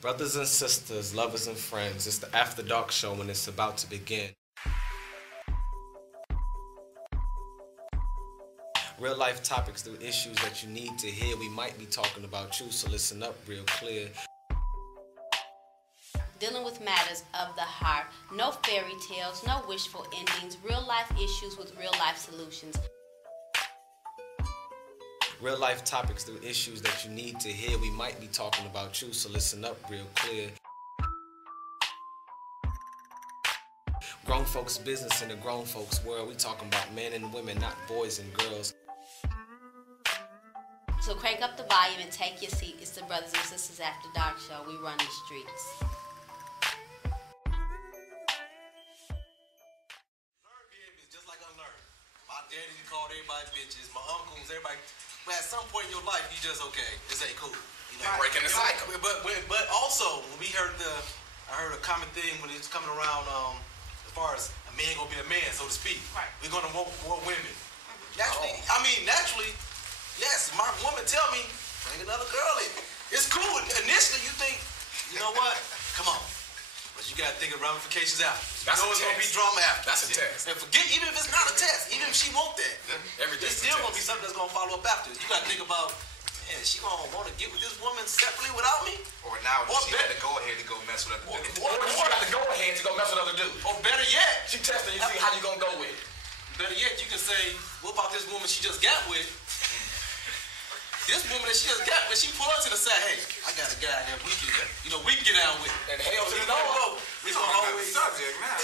Brothers and sisters, lovers and friends, it's the After Dark show and it's about to begin. Real life topics through issues that you need to hear. We might be talking about you, so listen up real clear. Dealing with matters of the heart. No fairy tales, no wishful endings. Real life issues with real life solutions. Real life topics through issues that you need to hear. We might be talking about you, so listen up real clear. Grown folks business in the grown folks world. We talking about men and women, not boys and girls. So crank up the volume and take your seat. It's the Brothers and Sisters After Dark show. We run the streets. Learned behavior is just like unlearned. My daddy called everybody bitches, my uncles, everybody. But at some point in your life, you just okay. This ain't cool. You know, breaking the cycle. But also, when we heard I heard a common thing when it's coming around as far as a man gonna be a man, so to speak. Right. We're gonna want more women. Naturally, naturally, yes. My woman tell me bring another girl in. It's cool. Initially, you think, you know what? Come on. But you gotta think of ramifications after. That's you know it's gonna be drama after. That's a test. And forget, even if it's not a test, even if she want that, Everything's it's still gonna be something that's gonna follow up after. You gotta think about, man, she gonna wanna get with this woman separately without me? Or now she had to go ahead to go mess with other dudes. Or she got to go ahead to go mess with other dudes. Or better yet, She testing you, see how you gonna go with it. better yet, you can say, what about this woman she just got with? This woman that she just got with, she pull up to the side, hey, I got a guy that we can get down with. And hell to the no. no. It's gonna always subject now.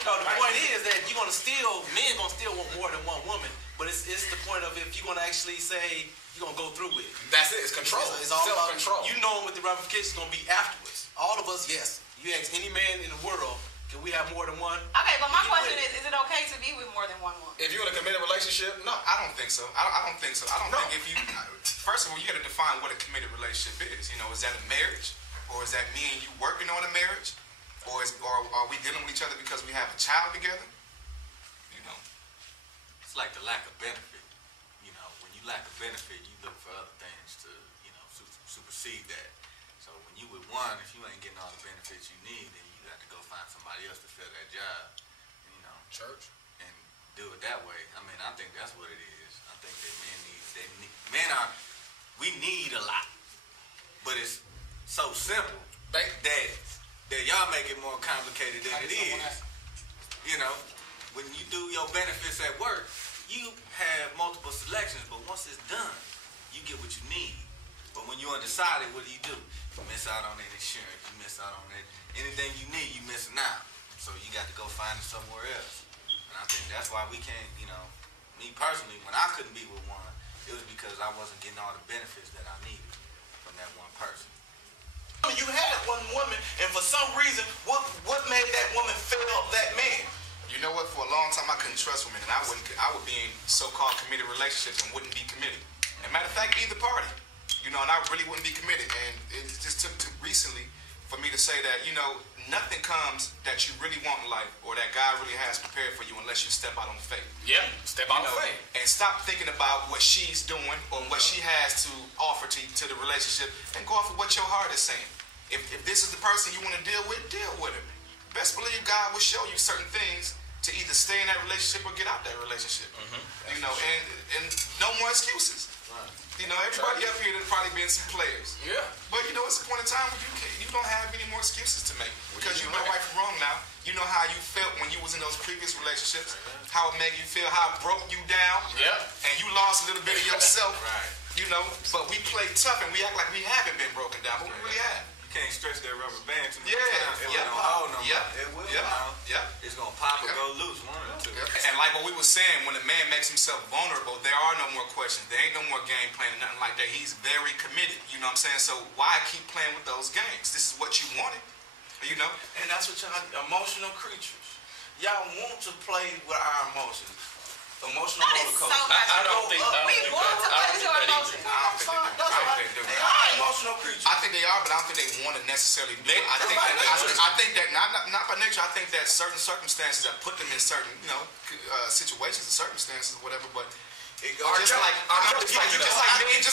The point is that men gonna still want more than one woman, but it's the point of if you're gonna actually say you're gonna go through with it. That's it. It's control. It's all self-control. You know what the ramifications gonna be afterwards. All of us, yes. You ask any man in the world, can we have more than one? Okay, but my question is it okay to be with more than one woman? If you're in a committed relationship, no, I don't think so. I don't think so. I don't think if you, first of all, you got to define what a committed relationship is. You know, is that a marriage? Or is that me and you working on a marriage? Or are we dealing with each other because we have a child together? You know. It's like the lack of benefit. You know, when you lack a benefit, you look for other things to, you know, supersede that. So when you with one, if you ain't getting all the benefits you need, then you got to go find somebody else to fill that job. You know, Church. And do it that way. I mean, I think that's what it is. I think that we need a lot, but it's so simple that y'all make it more complicated than it is. You know, when you do your benefits at work, you have multiple selections, but once it's done, you get what you need. But when you're undecided, what do? You miss out on that insurance, you miss out on that. Anything you need, you missing out. So you got to go find it somewhere else. And I think that's why we can't, you know, me personally, when I couldn't be with one, it was because I wasn't getting all the benefits that I needed from that one person. You had one woman, and for some reason, what made that woman fail that man? You know what? For a long time, I couldn't trust women, and I would be in so-called committed relationships and wouldn't be committed. And matter of fact, either party, you know, and I really wouldn't be committed. And it just took recently for me to say that, you know, nothing comes that you really want in life or that God really has prepared for you unless you step out on faith. Yeah, step out on faith. And stop thinking about what she's doing or what she has to offer to the relationship, and go off of what your heart is saying. If this is the person you want to deal with him. Best believe God will show you certain things to either stay in that relationship or get out that relationship. You know, and no more excuses. Right. You know, everybody up here, there's probably been some players. Yeah. But you know, it's a point in time where you don't have any more excuses to make, because you know right from wrong now. You know how you felt when you was in those previous relationships, how it made you feel, how it broke you down. Yeah. And you lost a little bit of yourself. Right. You know, but we play tough and we act like we haven't been broken down, but we really have. You can't stretch that rubber band too much Yeah. time. It don't hold no more. It will. Yeah. It's gonna pop or go loose, one or two. And like what we were saying, when a man makes himself vulnerable, there are no more questions. There ain't no more game plan, nothing like that. He's very committed. You know what I'm saying? So why keep playing with those games? This is what you wanted. You know? And that's what y'all emotional creatures. Y'all want to play with our emotions. Emotional roller coaster. I don't think we want to play with your emotions. I don't think they do. They are emotional creatures. I think they are, but I don't think they want to necessarily do it. I think that not by nature. I think that certain circumstances have put them in certain, you know, situations and circumstances or whatever. But It goes just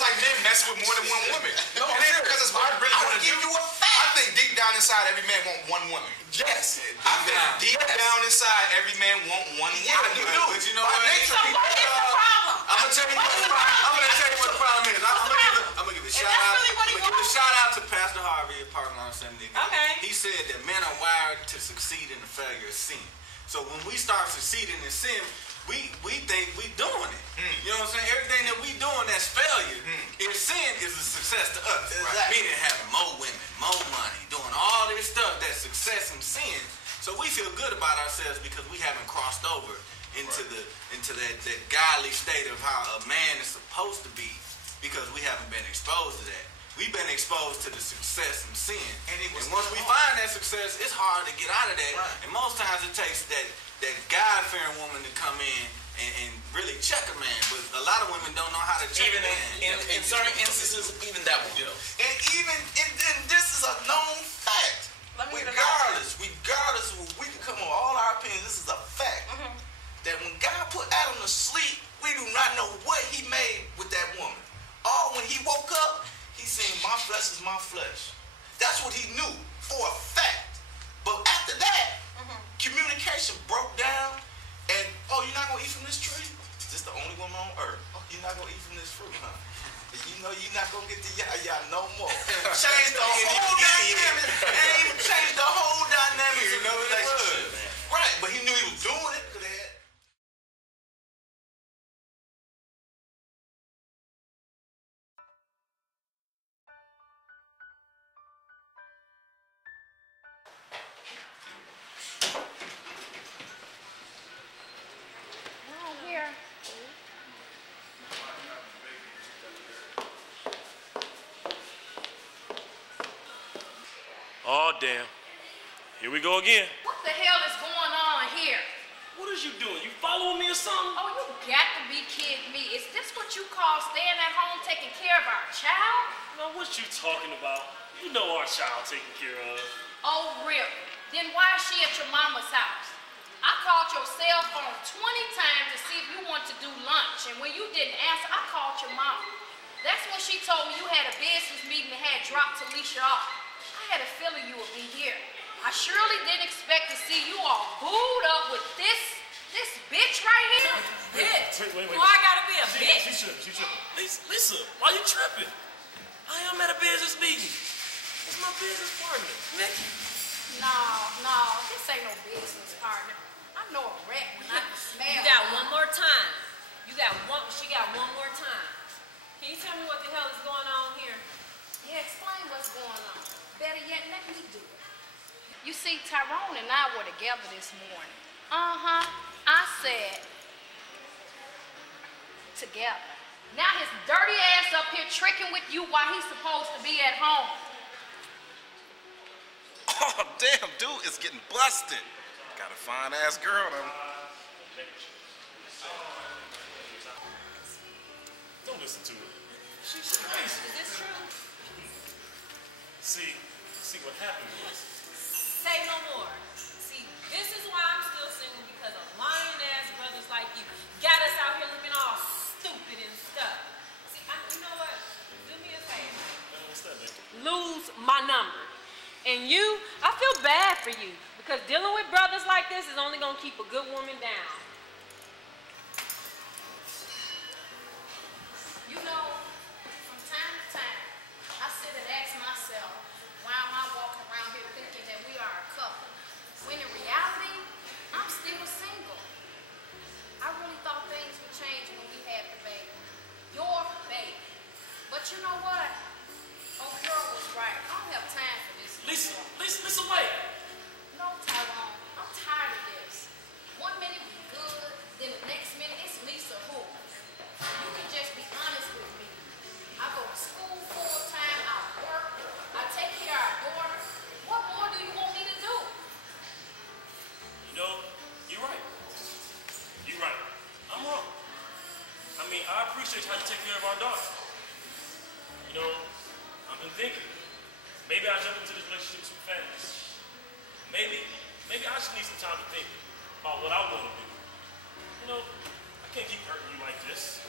like men mess with more than one woman. No, it ain't because it's what I really want to do. I think deep down inside, every man want one woman. Yes. I think deep down inside, every man want one woman. Yeah, you do. But you know what? So what is the problem? I'm gonna tell you what the problem is. I'm gonna give a shout out. I'm gonna give a shout out to Pastor Harvey at Park Lawn Assembly. Okay. He said that men are wired to succeed in the failure of sin. So when we start succeeding in sin, we think we doing it. You know what I'm saying? Everything that we doing that's failure is sin is a success to us. Exactly. Meaning having more women, more money, doing all this stuff that's success in sin. So we feel good about ourselves because we haven't crossed over into that godly state of how a man is supposed to be, because we haven't been exposed to that. We've been exposed to the success in sin. And once we find that success, it's hard to get out of that. Right. And most times it takes that God-fearing woman to come in and really check a man. But a lot of women don't know how to check a man. In certain instances, even that one. And this is a known fact. Regardless, we can come on all our opinions. This is a fact. That when God put Adam to sleep, we do not know what he made with that woman. When he woke up, he said, my flesh is my flesh. That's what he knew for a fact. But after that, communication broke down, and you're not gonna eat from this tree? This is the only woman on earth. You're not gonna eat from this fruit, huh? You know you're not gonna get the yah no more. Change the whole dynamic. And even change the whole dynamic of the relationship. Right, but he knew he was doing it. Oh, damn. Here we go again. What the hell is going on here? What is you doing? You following me or something? Oh, you got to be kidding me. Is this what you call staying at home taking care of our child? Now, what you talking about? You know our child taken care of. Oh, really? Then why is she at your mama's house? I called your cell phone 20 times to see if you want to do lunch, and when you didn't answer, I called your mama. That's when she told me you had a business meeting and had dropped Talisha off. I had a feeling you would be here. I surely didn't expect to see you all booed up with this bitch right here. Bitch? Wait. Why I gotta be a bitch? She tripping. Lisa, why you tripping? I am at a business meeting. It's my business partner, Nikki. No, this ain't no business partner. I know a rat when I can smell. You got one more time. She got one more time. Can you tell me what the hell is going on here? Yeah, explain what's going on. Better yet, let me do it. You see, Tyrone and I were together this morning. I said, together. Now his dirty ass up here tricking with you while he's supposed to be at home. Oh, damn, dude, it's getting busted. Got a fine-ass girl, though. Don't listen to her. She's crazy. Is this true? See what happened was. Say no more. See, this is why I'm still single, because of lying-ass brothers like you got us out here looking all stupid and stuff. See, you know what? Do me a favor. What's that, baby? Lose my number. And you, I feel bad for you, because dealing with brothers like this is only going to keep a good woman down. You know, from time to time, I sit and ask myself, why am I walking around here thinking that we are a couple? When in reality, I'm still single. I really thought things would change when we had the baby. Your baby. But you know what? Oh, girl was right. I don't have time for this. Lisa, wait. No, Tyrone. I'm tired of this. One minute we good, then the next minute it's Lisa who? You can just be honest with me. I go to school full time, I work, I take care of our daughter. What more do you want me to do? You know, you're right. You're right. I'm wrong. I mean, I appreciate how you take care of our daughter. You know, I've been thinking. Maybe I jumped into this relationship too fast. Maybe I just need some time to think about what I want to do. You know, I can't keep hurting you like this.